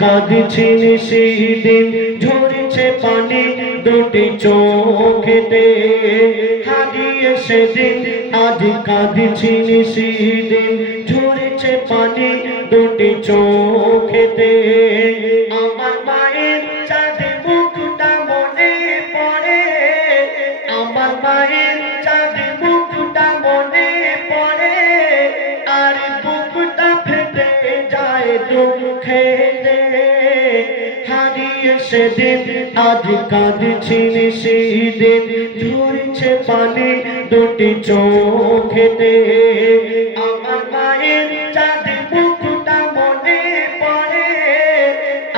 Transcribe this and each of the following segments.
কাঁদছি সেদিন ঝরছে পানি দুটি চোখেতে হারিয়ে সেদিন আজ কাঁদছি সেদিন ঝরছে পানি দুটি চোখেতে আমার মায়ের চাঁদে মুখটা মনে পড়ে আমার মায়ের চাঁদে মুখটা মনে পড়ে আর বুকটা ফেটে যায় দুঃখেতে হারিয়ে সেদিন আজ কাঁদছি সেদিন ঝরছে পানি দুটি চোখেতে আমার মায়ের চাঁদে মুখটা মনে পড়ে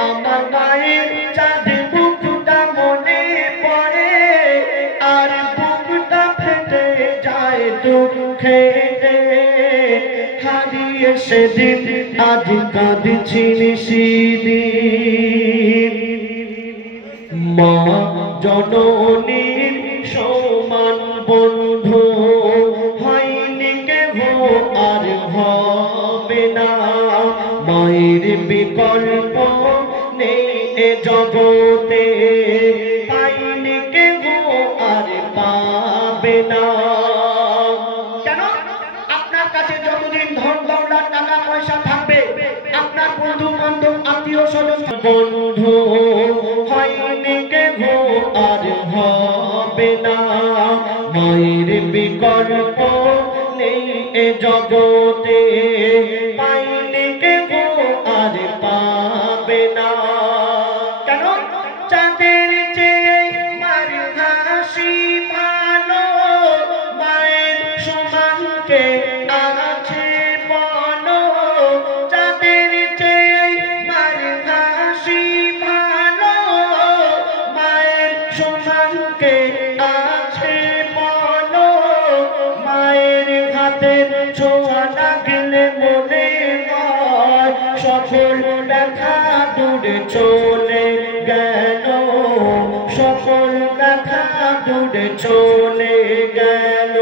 আমার মায়ের চাঁদে মুখটা মনে পড়ে আর বুকটা ফেটে যায় দুঃখেতে হারিয়ে সেদিন আজ কাঁদছি সেদিন মা জননীর সমান বন্ধু হয়নি কেহ আর হবে না মায়ের বিকল্প নেই এ জগতে পাইনি কেহ আর পাবে না কেন আপনার কাছে যতদিন ধন দৌলত টাকা পয়সা থাকবে আপনার বন্ধু বান্ধব আত্মীয় স্বজন বন্ধু হয়নি কেহ আর হবে না মায়ের বিকল্প নেই এ জগতে পাইনি কেহ আর পাবে না কেন চাঁদের চেয়ে মার হাসি ভালো মায়ের সমানকে আছে বলো চাঁদের চেয়ে মার হাসি ভালো মায়ের সমানকে আছে বলো মায়ের হাতের ছোঁয়া লাগলে মনে হয় সকল ব্যথা দূরে চলে গেল সকল ব্যথা দূরে চলে গেল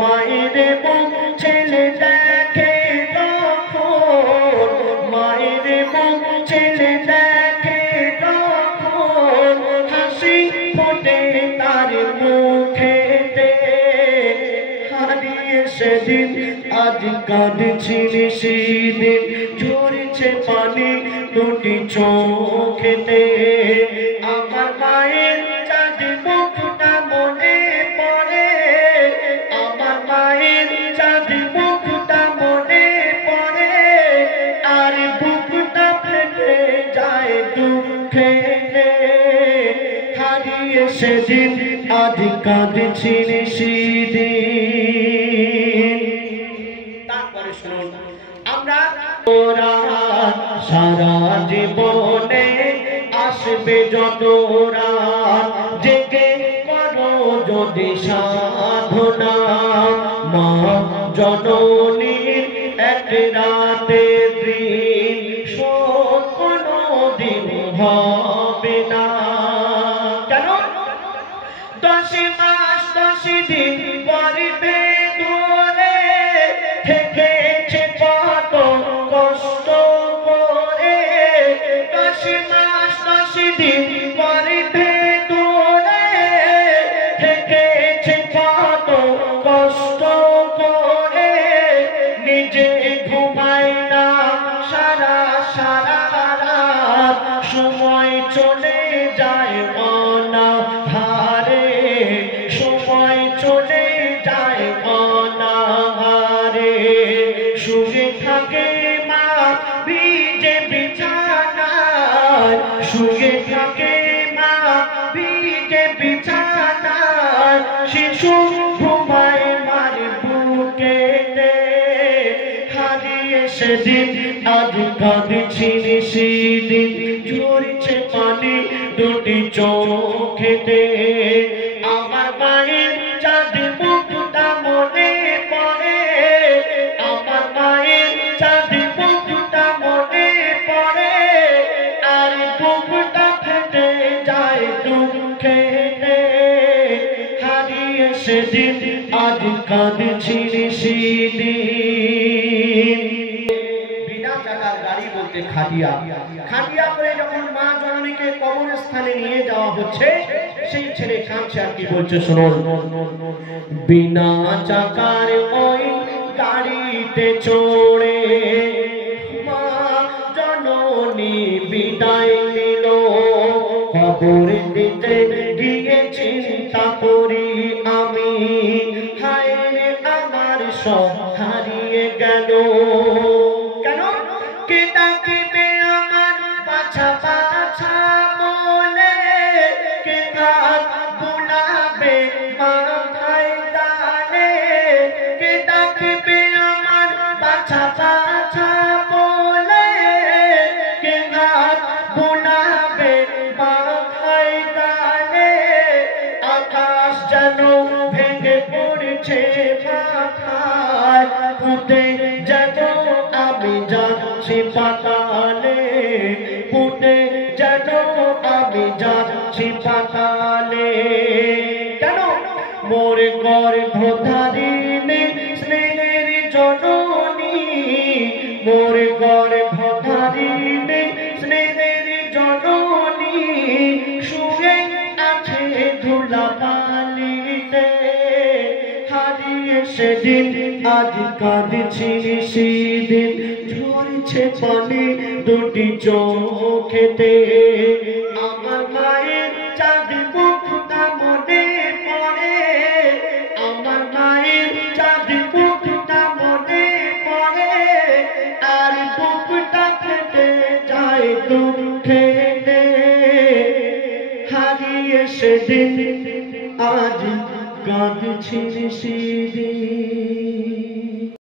মায়ের মুখ ছেলে দেখে তখন মায়ের মুখ ছেলে দেখে তখন হাসি ফোটে তার মুখেতে হারিয়ে সেদিন আজ কাঁদছি সেদিন ঝরছে পানি দুটি চোখেতে আমার মায়ের চাঁদে মুখটা মনে পড়ে আমার মায়ের চাঁদে মুখটা মনে পড়ে আর বুকটা ফেটে যায় দুঃখেতে হারিয়ে সেদিন আজ কাঁদছি সেদিন তারপরে শুনুন আমরা ওরা সারা জীবনে আসবে যত রাত জেগে করো যদি সাধনা মা জননীর এক রাতে দিন শোধ কোনো দিন হবে না কেন 10 মাস 10 দিন পরিবে ধরে থেকেছে কত কষ্ট করে 10 মাস 10 দিন পরিবে ধরে থেকেছে কত কষ্ট করে নিজে ঘুমায় না সারা সারা রাত সময় চলে যায় অনাহারে সময় চলে যায় অনাহারে শুয়ে থাকে মা ভিজে বিছানায় শুয়ে থাকে মা ভিজে বিছানায় শিশু ঘুমায় মার বুকেতে হারিয়ে সেদিন আজ কাঁদছি সেদিন ঝরছে পানি দুটি চোখেতে আমার মায়ের চাঁদে মুখটা মনে পড়ে আমার মায়ের চাঁদে মুখটা মনে পড়ে আর বুকটা ফেটে যায় দুঃখেতে হারিয়ে সেদিন আজ কাঁদছি সেদিন বিনা চাকার গাড়ি বলতে বাড়িতে খাটিয়া খাটিয়া করে যখন মা জননীকে কবরস্থানে নিয়ে যাওয়া হচ্ছে, সেই ছেলে কাঁদছে আর কি বলছে শুনুন। বিনা চাকার ওই গাড়িতে চড়ে মা জননী বিদায় নিল, কবর দিতে গিয়ে চিন্তা করি আমি, হায় রে আমার সব হারিয়ে গেল। কেন? কে ডাকিবে আমার বাছা বাছা বলে, কে হাত বুলাবে মাথায় ডালে, কে ডাকিবে আমার বাছা বাছা বলে, কে হাত বুলাবে মাথায় ডালে। আকাশ যেন ভেঙে পড়ছে মাথায়, পুঁতে যেন আমি যাচ্ছি পাতালে, পুঁতে যেন আমি যাচ্ছি পাতালে। কেন? মোর গর্ভধারিণী স্নেহের জননী, মোর গর্ভধারিণী স্নেহের জননী শুয়ে আছে ধুলাবালিতে। হারিয়ে সেদিন আজ কাঁদছি সেদিন, ঝরছে পানি দুটি চোখেতে। আমার মায়ের চাঁদ মুখটা মনে পড়ে, আমার মায়ের চাঁদ মুখটা মনে পড়ে, আর বুকটা ফেটে যায় দুঃখেতে। হারিয়ে সেদিন আজ কাঁদছি